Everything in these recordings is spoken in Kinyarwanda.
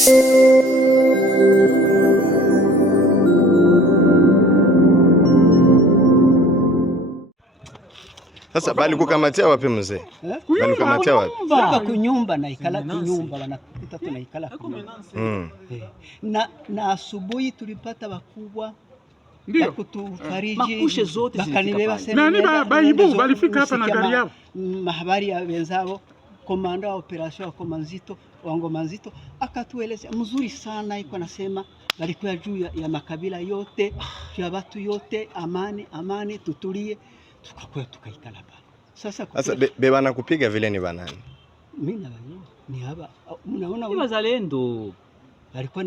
Sasa bali kukamatia wapi mzee? Bali kukamatia wapi? Kwa kunyumba na ikala kunyumba wanapita tu na ikala kunyumba. Na asubuhi tulipata wakubwa ndio kutufariji makushe zote bakanibeba sema nani baibu balifika hapa na gari yao mahabari ya wenzao komanda wa operation wa Komanzito wango Manzito akatueleza mzuri sana iko nasema balikuwa juu ya makabila yote ya watu yote amani tutulie tukakuwa tukaikala pale sasa bebana kupiga vile ni banani mimi na wao ni hapa mnaona wazalendo alikuwa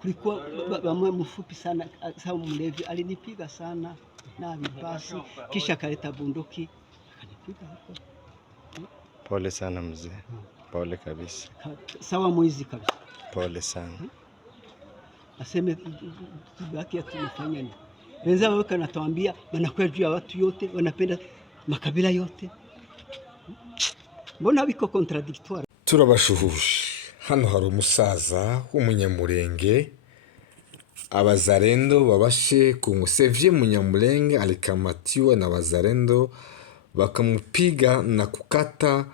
kulikuwa bamwe mfupi sana sawa mlevi alinipiga sana na vipasi kisha kaleta bunduki akanipiga hapo. Pole sana mzee. Pole kabisa. Sawa mwizi kabisa. Pole sana. Aseme tubaki tumefanya nini? Wenzao wao kanatuambia wanakuwa juu ya watu yote, wanapenda makabila yote. Mbona biko contradictoire? Turabashuhuje. Hano hari umusaza w'umunyamurenge abazalendo babashe kumusevye munyamurenge alikamatiwa na wazalendo bakamupiga na kukata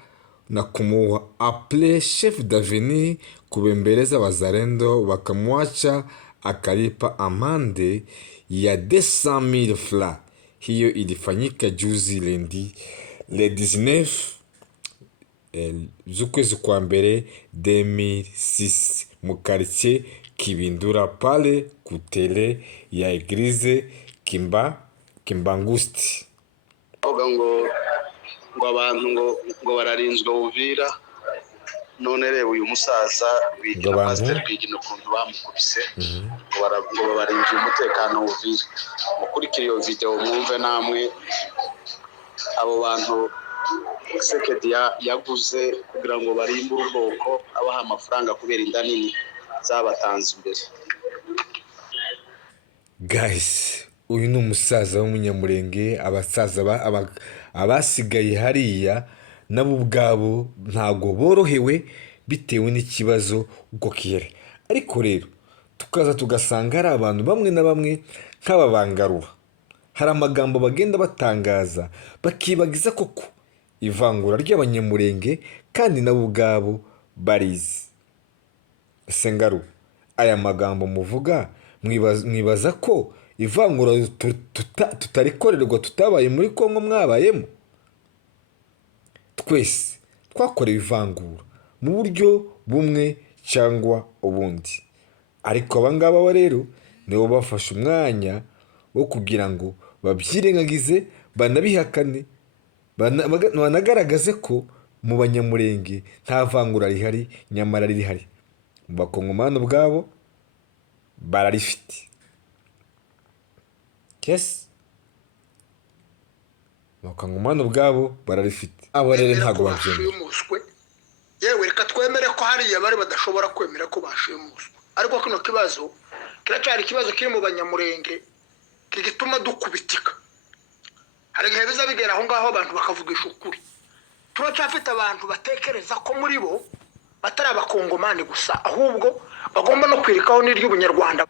na kumuua apple chef d'avenir kubembeleza wazalendo bakamwacha akalipa amande ya 200,000 francs. Hiyo ilifanyika juzi lendi le 19 z'ukwezi kwa mbere 2006 mu quartier Kibindura pale kutele ya eglise Kimbangusti. ngo abantu ngo bararinzwe Uvira none reba uyu musaza bita Pastor Bigino kuntu bamukubise ngo barinze umutekano Uvira mukurikira iyo video mwumve namwe abo bantu Sekedi yaguze kugira ngo barimbure ubwoko abaha amafaranga kubera inda nini zabatanze imbere. Guys, uyu ni umusaza w'umunyamurenge abasaza abasigaye hariya nabo ubwabo ntago borohewe bitewe n'ikibazo uko kiyere. Ariko rero tukaza tugasanga ari abantu bamwe na bamwe nk'ababangarura. Hari amagambo bagenda batangaza bakibagiza koko ivangura ry'abanyamurenge kandi nabo ubwabo barizi. Sengaru aya magambo muvuga mwibaza ko ivangura tutarikorerwa tutabaye muri Kongo mwabayemo. Twese twakorewe ivangura mu buryo bumwe cyangwa ubundi, ariko abangaba rero nibo bafashe umwanya wo kugira ngo babyirengagize banabihakane banagaragaze ko mu banyamurenge nta vangura rihari nyamara rihari. Mu bakongomani ubwabo bararifite. Yes, mu bakongomani ubwabo bararifite. Abo rero ntago bavyemera. Yewe reka twemere ko hariya bari badashobora kwemera ko bashimuswe, ariko kino kibazo kiracyari ikibazo kiri mu banyamurenge kigituma dukubitika. Hari gihe biza bigera aho ngaho abantu bakavugisha ukuri. Turacyafite abantu batekereza ko muri bo batari abakongomani gusa ahubwo bagomba no kwirikaho n'iry'ubunyarwanda.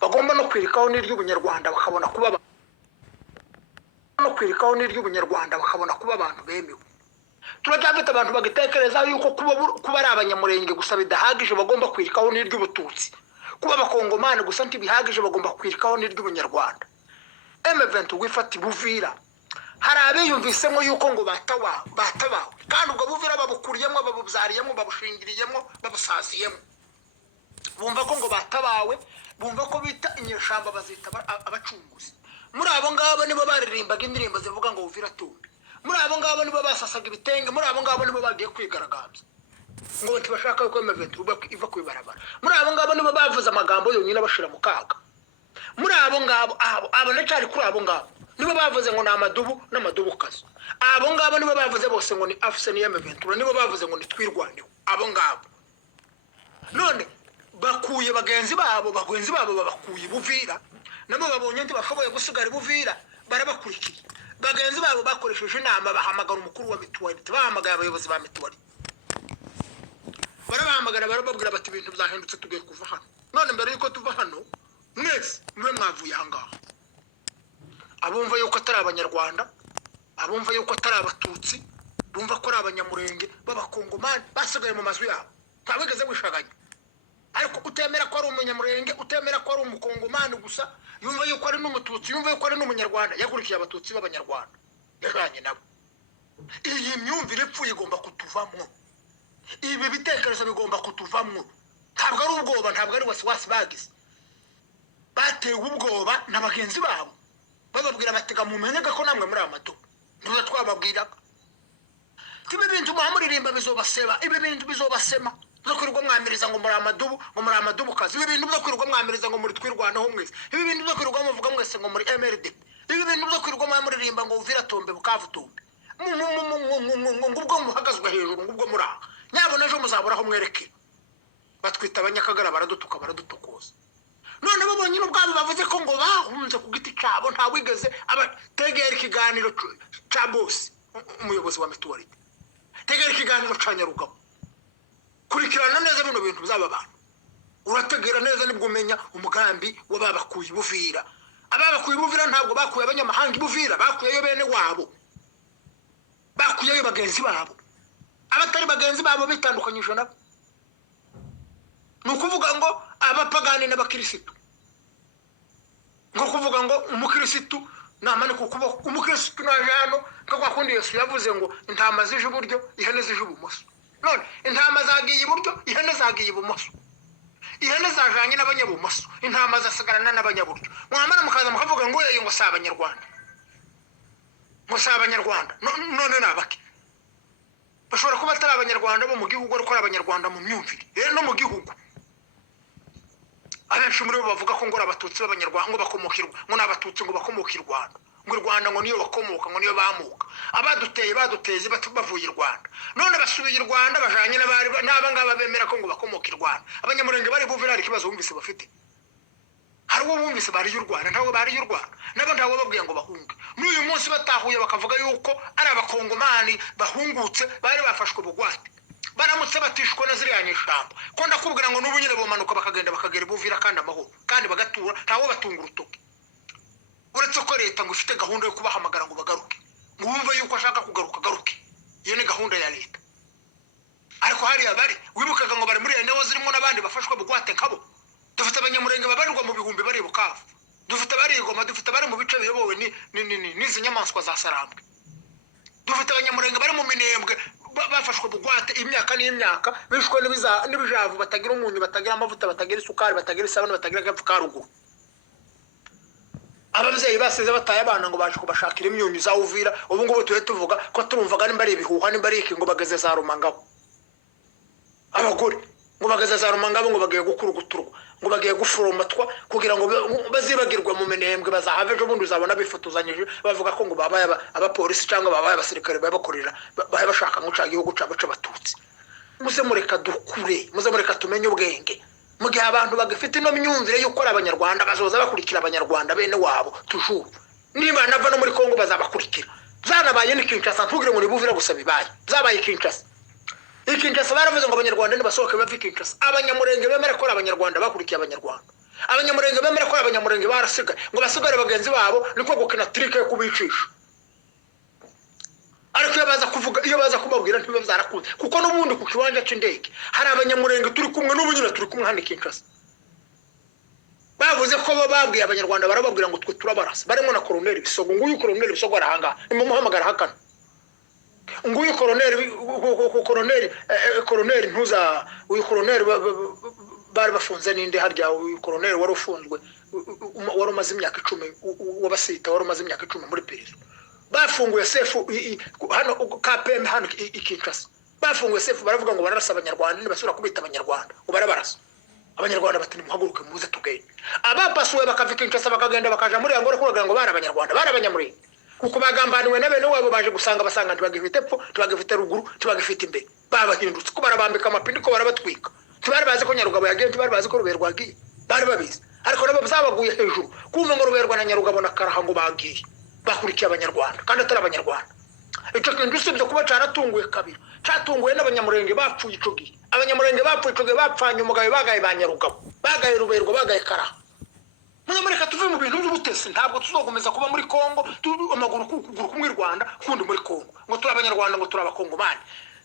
Bagomba no kwirikaho n'iry'ubunyarwanda bakabona kuba abantu bemewe. Turacyafite abantu bagitekereza yuko kuba ari abanyamurenge gusa bidahagije bagomba kwirikaho n'iry'ubututsi. Kuba abakongomani gusa ntibihagije bagomba kwirikaho n'iry'ubunyarwanda. M20 wifata Buvira hari abiyumvisemo yuko ngo batabawe kandi ubwo Buvira babukuriyemo babubyariyemo babushingiriyemo babusaziyemo. Bumva ko ngo batabawe, bumva ko bita inyeshamba bazita abacunguzi. Muri abo ngabo nibo baririmbaga indirimbo zivuga ngo Uvira tumbi. Muri abo ngabo nibo basasaga ibitenge, muri abo ngabo nibo bagiye kwigaragambya ngo ntibashaka ko M20 iva kwibarabara. Muri abo ngabo nibo bavuze amagambo yonyine bashira mu kaga. Muri abo ngabo abo ndacari kuri abo ngabo nibo bavuze ngo namadubu n'amadubu kazo. Abo ngabo nibo bavuze bose ngo ni afise ni M20, nibo bavuze ngo ni twirwanyeho. Abo ngabo none bakuye bagenzi babo babakuye Buvira nabo babonye nti bashoboye gusigara Buvira barabakurikiye. bagenzi babo bakoresheje inama bahamagara umukuru wa mituweli bahamagara abayobozi ba mituweli barabahamagara barababwira bati ibintu byahindutse tugiye kuva hano none mbere yuko tuva hano mwese mwe mwavuye ahangaha abumva yuko atari abanyarwanda abumva yuko atari abatutsi bumva ko ari abanyamurenge b'abakongomani basigaye mu mazu yabo ntabigeze wishaganya ariko utemera ko ari umunyamurenge utemera ko ari umukongomani gusa yumva yuko ari n'umututsi yumva yuko ari n'umunyarwanda yakurikiye abatutsi b'abanyarwanda yajanye nabo iyi myumvire ipfuye igomba kutuvamwo ibi bitekerezo bigomba kutuvamwo ntabwo ari ubwoba ntabwo ari wasiwasi bagize batewe ubwoba n'abagenzi babo bababwira batega mu menega ko namwe muri amato niba twababwiraga tibe bintu muhamuririmba bizobaseba ibi bintu bizobasema zo kwirirwa mwamiriza ngo muri amadubu kazi ibi bintu byo kwirirwa mwamiriza ngo muri twirwanaho mwese ibi bintu byo kwirirwa muvuga mwese ngo muri MRD ibi bintu byo kwirirwa mwamuririmba ngo Uvira Tombe Bukavutumbe ngubwo muhagazwe hejuru ngubwo muri aha nyabona ejo muzaburaho mwereke batwita abanyakagara baradutukoza none babonye n'ubwabo bavuze ko ngo bahunze ku giti cyabo nta wigeze abategera ikiganiro ca boss umuyobozi wa mituwalite tegera ikiganiro ca Nyarugabo kurikirana neza bino bintu bizaba abantu urategera neza nibwo umenya umugambi w'ababakuye Buvira ababakuye Buvira ntabwo bakuye abanyamahanga Buvira bakuyeyo bene wabo bakuyeyo bagenzi babo abatari bagenzi babo bitandukanyije nabo nukuvuga ngo abapagani n'abakirisitu ngo kuvuga ngo umukirisitu namane kukuba umukirisitu najano kakwakundi Yesu yavuze ngo intama zije iburyo ihene zije ibumoso none intama zagiye iburyo ihene zagiye ibumoso ihene zajanye n'abanyabumoso intama zasigarana n'abanyaburyo mwamara mukaza mukavuga ngo yeyo ngo saba abanyarwanda ngo saba abanyarwanda none nabake bashobora kuba atari abanyarwanda bo mu gihugu ariko ari abanyarwanda mu myumvire no mu gihugu abenshi muri bo bavuga ko ngo abatutsi b'abanyarwanda ngo bakomokirwa ngo n'abatutsi ngo bakomokira Rwanda ngo Rwanda ngo niyo bakomoka ngo niyo bamuka baduteze bavuye i Rwanda none basubiye i Rwanda bajanye n'abangaba bemera ko ngo bakomokira Rwanda abanyamurenge bari Buvira ari kibazo bumvise bafite hari uwo bumvise bari y'u Rwanda ntawe bari y'u Rwanda nabo ntawe babwiye ngo bahunge muri uyu munsi batahuye bakavuga yuko ari abakongomani bahungutse bari bafashwe bugwate baramutse batishwe na ziriya nyishamba ko ndakubwira ngo n'ubu nyine bomanuka bakagenda bakagera Buvira kandi amahoro kandi bagatura ntawe batunga urutoki uretse ko leta ngo ifite gahunda yo kubahamagara ngo bagaruke ngo wumve yuko ashaka kugaruka garuke iyo ni gahunda ya leta ariko hariya bari wibukaga ngo bari muri Enewo zirimo n'abandi bafashwe bugwate nkabo dufite abanyamurenge babarirwa mu bihumbi bari Bukavu dufite bari Goma dufite bari mu bice biyobowe n'izi nyamaswa za Sarambwe dufite abanyamurenge bari mu Minembwe bafashwe bugwate imyaka n'imyaka bishwe n'ibijavu batagira umunyu batagira amavuta batagira isukari batagira isabune batagira agapfu karuguru ababyeyi basize bataye abana ngo baje kubashakira imyunyu za Uvira ubu ngubu tuye tuvuga ko turumvaga nimba ari ibihuha nimba ari iki ngo bageze za Rumangabo abagore ngo bageze za Rumangabo ngo bagiye gukuruguturwa ngo bagiye gufuromatwa kugira ngo bazibagirwa mu Minembwe bazahave ejo bundi uzabona bifotozanyije bavuga ko ngo babaye abapolisi cyangwa babaye abasirikare babakorera bahe bashaka guca igihugu cyabo cy'abatutsi muze mureka dukure muze mureka tumenye ubwenge mu gihe abantu bagifite ino myumvire yuko ari abanyarwanda bazoza bakurikira abanyarwanda bene wabo tujuru niba nava no muri Kongo bazabakurikira zanabaye ni Kinshasa ntugire ngo ni Buvira gusa bibaye zabaye Kinshasa Kinshasa baravuze ngo abanyarwanda nibasohoke bava Kinshasa abanyamurenge bemera ko abanyarwanda bakurikiye abanyarwanda abanyamurenge bemera ko abanyamurenge barasigaye ngo basigare bagenzi babo niko gukina trike yo kubicisha ariko iyo baza kubabwira ntibe byarakunze kuko n'ubundi ku kiwanja cy'indege hari abanyamurenge turi kumwe n'ubunyura turi kumwe hano Kinshasa bavuze ko bababwiye abanyarwanda barababwira ngo twe turabarasa barimo na Colonel Bisogo nguyu Colonel Bisogo arahanga imuhamagara hakana nguyu Colonel ntuza uyu Colonel bari bafunze ninde harya uyu Colonel wari ufunzwe wari umaze imyaka 10 wabasita wari umaze imyaka 10 muri perezida bafunguye sefu hano KPM hano Kinshasa bafunguye sefu baravuga ngo bararasa abanyarwanda nibasura kubita abanyarwanda ngo barabarasa abanyarwanda batini muhaguruke muze tugende abapasuwe bakafika Kinshasa bakagenda bakaja muri Angola kugira ngo bari abanyarwanda bari abanyamurenge kuko bagambaniwe n'abene wabo baje gusanga basanga ntibagifite epfo ntibagifite ruguru ntibagifite imbere babahindutse ko barabambika amapindi ko barabatwika tibari bazi ko Nyarugabo yagiye tibari bazi ko Ruberwa yagiye bari babizi ariko nabo zabaguye hejuru kumva ngo Ruberwa na Nyarugabo na Karaha ngo bagiye bakurikiye abanyarwanda kandi atari abanyarwanda. Icyo kintu usibye kuba cyaratunguye kabiri, cyatunguye n'abanyamurenge bapfuye ico gihe. Abanyamurenge bapfuye ico gihe bapfanye umugabo bagaye banyarugabo, bagaye ruberwa, bagaye karaha. Munyamureka tuve mu bintu by'ubutesi, ntabwo tuzokomeza kuba muri Kongo amaguru kuguru kumwe Rwanda kundi muri Kongo ngo turi abanyarwanda ngo turi abakongomani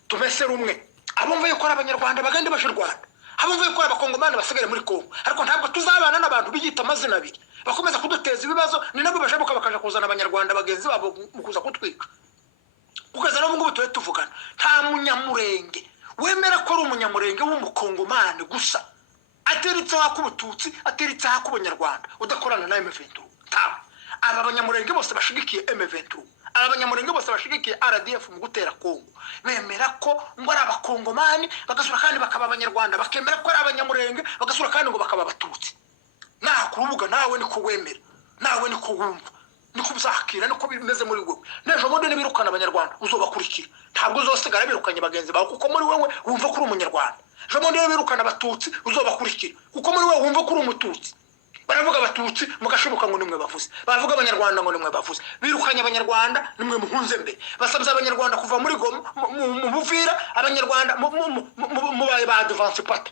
tumese rumwe. Abumva yuko ari abanyarwanda bagande bashe Rwanda, abumva yuko ari abakongomani basigare muri Kongo, ariko ntabwo tuzabana n'abantu bigita amazina abiri bakomeza kuduteza ibibazo. Ni nabwo bashabuka bakaja kuzana abanyarwanda bagenzi babo mu kuza kutwika. Ukaza n'ubu ngubu tuwe tuvugana, nta munyamurenge wemera ko ari umunyamurenge w'umukongomani gusa ateritse hakubututsi, ateritse hakubanyarwanda udakorana na M23. Tawe aba banyamurenge bose bashigikiye M23, aba banyamurenge bose bashigikiye RDF mu gutera Kongo, bemera ko ngo ari abakongomani bagasura kandi bakaba abanyarwanda, bakemera ko ari abanyamurenge bagasura kandi ngo bakaba abatutsi. Naho kurubuga nawe ni ko wemera, nawe ni ko wumva, niko uzakira, niko bimeze muri wowe. Nejo ngo nibirukana abanyarwanda uzobakurikira, ntabwo uzosigara birukanye bagenzi bawe kuko muri wowe wumva ko uri umunyarwanda. Ejo ngo nibirukana abatutsi uzobakurikira kuko muri wowe wumva ko uri umututsi. Baravuga abatutsi mugashibuka ngo nimwe bavuze, baravuga abanyarwanda ngo nimwe bavuze, birukanye abanyarwanda nimwe muhunze mbere, basabye abanyarwanda kuva muri Goma mu Buvira, abanyarwanda mu baye ba advance pata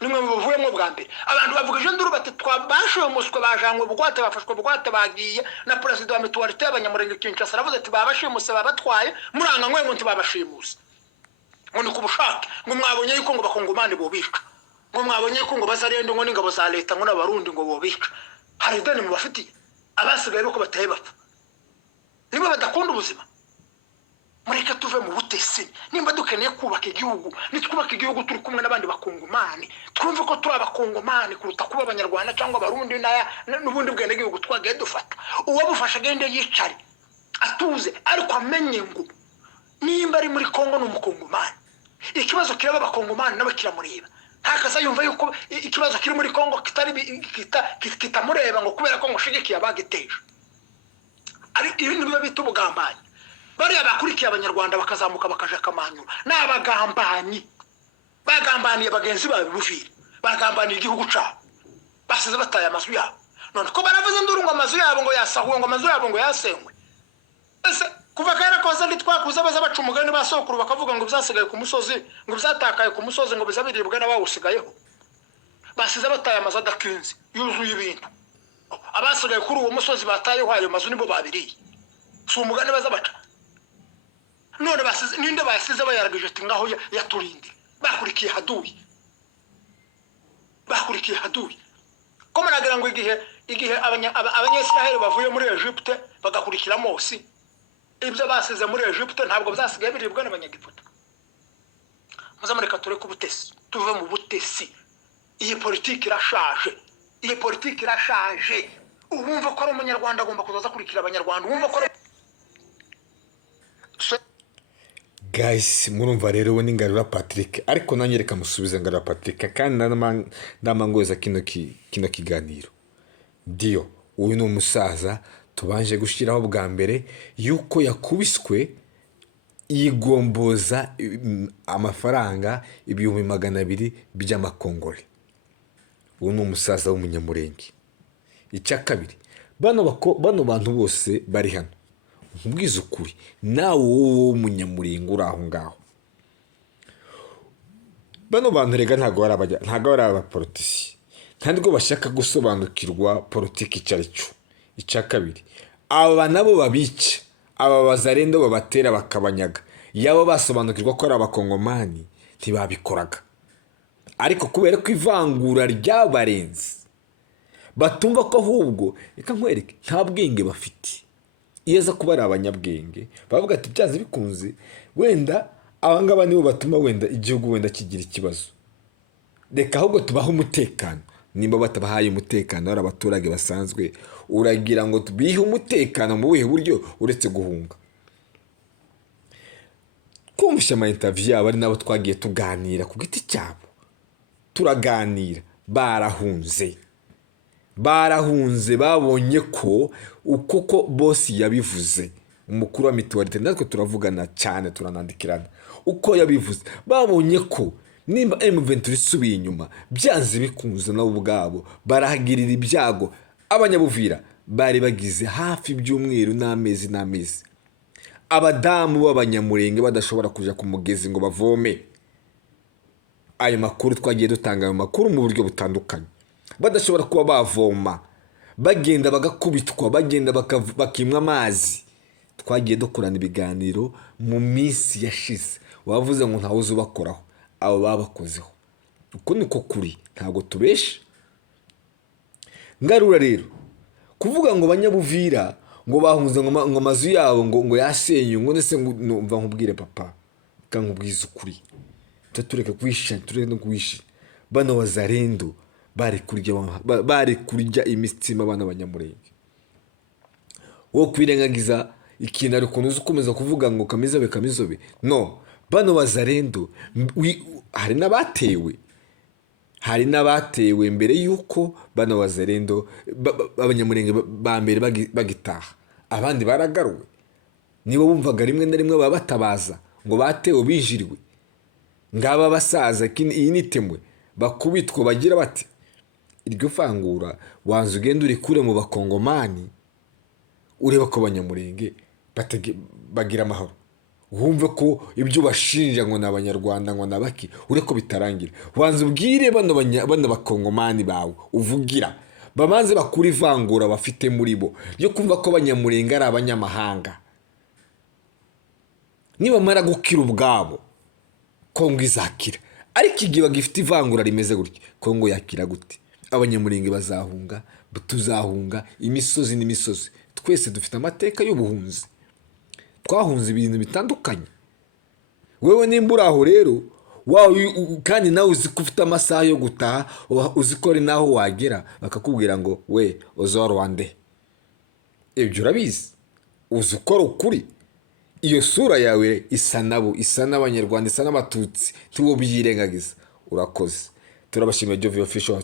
nimwe buvuyemo bwa mbere. Abantu bavuga je nduru bati twabashoye muswe bajangwe bugwate, bafashwe bugwate, bagiye na president wa mutualité y'abanyamurenge Kinshasa aravuze ati babashimuse babatwaye muranga nkwe ngo ntibabashimuse ngo ni kubushaka ngo mwabonye yuko ngo bakongomani bobika, ngo mwabonye yuko ngo bazarende ngo n'ingabo za leta ngo n'abarundi ngo bobika. Hari dani mu bafitiye abasigaye uko bataye bapfa, niba badakunda ubuzima. Mureke tuve mu butesi, nimba dukeneye kubaka igihugu nitwubaka igihugu turi kumwe n'abandi bakongomani, twumve ko turi abakongomani kuruta kuba abanyarwanda cyangwa abarundi n'ubundi bwende gihugu twagaye dufata. Uwo bufasha gende yicare atuze, ariko amenye ngo nimba ari muri Kongo n'umukongomani, ikibazo kiraba abakongomani nabo kiramureba. Ntakaza yumva yuko ikibazo kiri muri Kongo kitari kitamureba ngo kubera ko ngo shigikiye abagiteje. Ari ibintu biba bita ubugambanyi. Bariya bakurikiye abanyarwanda bakazamuka bakaja Kamanyura n'abagambanyi, bagambaniye bagenzi babo Buvira, bagambaniye igihugu cyabo, basize bataye amazu yabo. None ko baravuze nduru ngo amazu yabo ngo yasahuwe, ngo amazu yabo ngo yasenywe. Ese kuva kera koza nditwakuza baza baca umugani basokuru bakavuga ngo byasigaye ku musozi, ngo byatakaye ku musozi, ngo bizabiribwe n'abawusigayeho. Basize bataye amazu adakinze yuzuye ibintu, abasigaye kuri uwo musozi batayeho ayo mazu nibo babiriye. Si umugani baza baca. None basize ninde basize bayaragije ati ngaho yaturindi, bakurikiye haduyi, bakurikiye haduyi. Ko maragira ngo igihe abanyesiraheli bavuye muri Egypte bagakurikira Mose, ibyo basize muri Egypte ntabwo byasigaye biribwa n'abanyagiputa. Muzamureka tureke ubutesi, tuve mu butesi. Iyi politiki irashaje, iyi politiki irashaje. Ubumva ko ari umunyarwanda agomba kuzaza kurikira abanyarwanda, ubumva ko guys, murumva rero we n'Ingarura Patrick, ariko nanjye reka musubize Ngarura Patrick kandi ndamangoza kino kiganiro. Dio uyu ni umusaza tubanje gushiraho bwa mbere yuko yakubiswe yigomboza amafaranga 200,000 by'amakongole. Uyu ni umusaza w'umunyamurenge. Icya kabiri, bano bantu bose bari hano, nkubwiza ukuri nawe wowe w'umunyamurenge uri aho ngaho, bano bantu rega ntago ari abapolitisi, kandi ko bashaka gusobanukirwa politiki icyo ari cyo. Icya kabiri, aba nabo babica, aba bazarendo babatera bakabanyaga, yabo basobanukirwa ko ari abakongomani ntibabikoraga. Ariko kubera ko ivangura ryabarenze, batumva ko ahubwo reka nkwereke nta bwenge bafite. Iyo za kuba ari abanyabwenge bavuga ati byaze bikunze wenda abangaba nibo batuma wenda igihugu wenda kigira ikibazo, reka ahubwo tubaho umutekano. Nimba batabahaye umutekano ari abaturage basanzwe, uragira ngo tubihe umutekano mu buhe buryo uretse guhunga? Kumvisha ama interview yabo ari nabo twagiye tuganira ku giti cyabo, turaganira. Barahunze babonye ko uko boss yabivuze, umukuru wa mutualité, natwe turavugana cyane turanandikirana, uko yabivuze babonye ko nimba M23 isubiye inyuma byanze bikunze nabo ubwabo barahagirira ibyago. Abanyabuvira bari bagize hafi ibyumweru n'amezi abadamu b'abanyamurenge badashobora kuja ku mugezi ngo bavome. Ayo makuru twagiye dutanga ayo makuru mu buryo butandukanye, badashobora kuba bavoma, bagenda bagakubitwa, bagenda bakimwa amazi. Twagiye dukorana ibiganiro mu minsi yashize, wavuze ngo ntawe uzubakoraho, abo babakozeho. Uko niko kuri, ntabwo tubesha. Ngarura rero kuvuga ngo Banyabuvira ngo bahunze ngo amazu yabo ngo yasenye, ngo ndetse numva nkubwire papa, kankubwiza ukuri, tureke kwisha, tureke no kwisha. Bano wazarendo bari kurya imitsima bana Banyamurenge. Wo kwirengagiza ikintu ari kuntu ukomeza kuvuga ngo kamizobe. No, bano wazarendo hari n'abatewe mbere yuko bano wazarendo Abanyamurenge ba mbere bagitaha. Abandi baragaruwe, nibo bumvaga rimwe na rimwe batabaza ngo batewe bijiriwe. Ngaba basaza iyi nitemwe bakubitwa bagira bati iryo fangura wanze ugenda uri kure mu bakongomani, ureba ko Abanyamurenge bagira amahoro. Wumve ko ibyo bashinja ngo n'Abanyarwanda ngo nabaki ureko bitarangira. Wanze ubwire bano bakongomani bawe uvugira bamanze bakuri ivangura bafite muri bo yo kumva ko Abanyamurenge ari abanyamahanga. Niba mara gukira ubwabo Kongo izakira, ariko igihe bagifite ivangura rimeze gutya Kongo yakira gute? Abanyamurenge bazahunga, tuzahunga imisozi n'imisozi. Twese dufite amateka y'ubuhunzi, twahunze ibintu bitandukanye. Wewe nimba uraho rero kandi nawe uzi ko ufite amasaha yo gutaha, uzi ko ari naho wagera bakakubwira ngo we uzorwande, ibyo urabizi, uzi ukora ukuri. Iyo sura yawe isa nabo, isa n'Abanyarwanda, isa n'Abatutsi, ntiwo byirengagiza. Urakoze. Turabashimiye Jovio Official.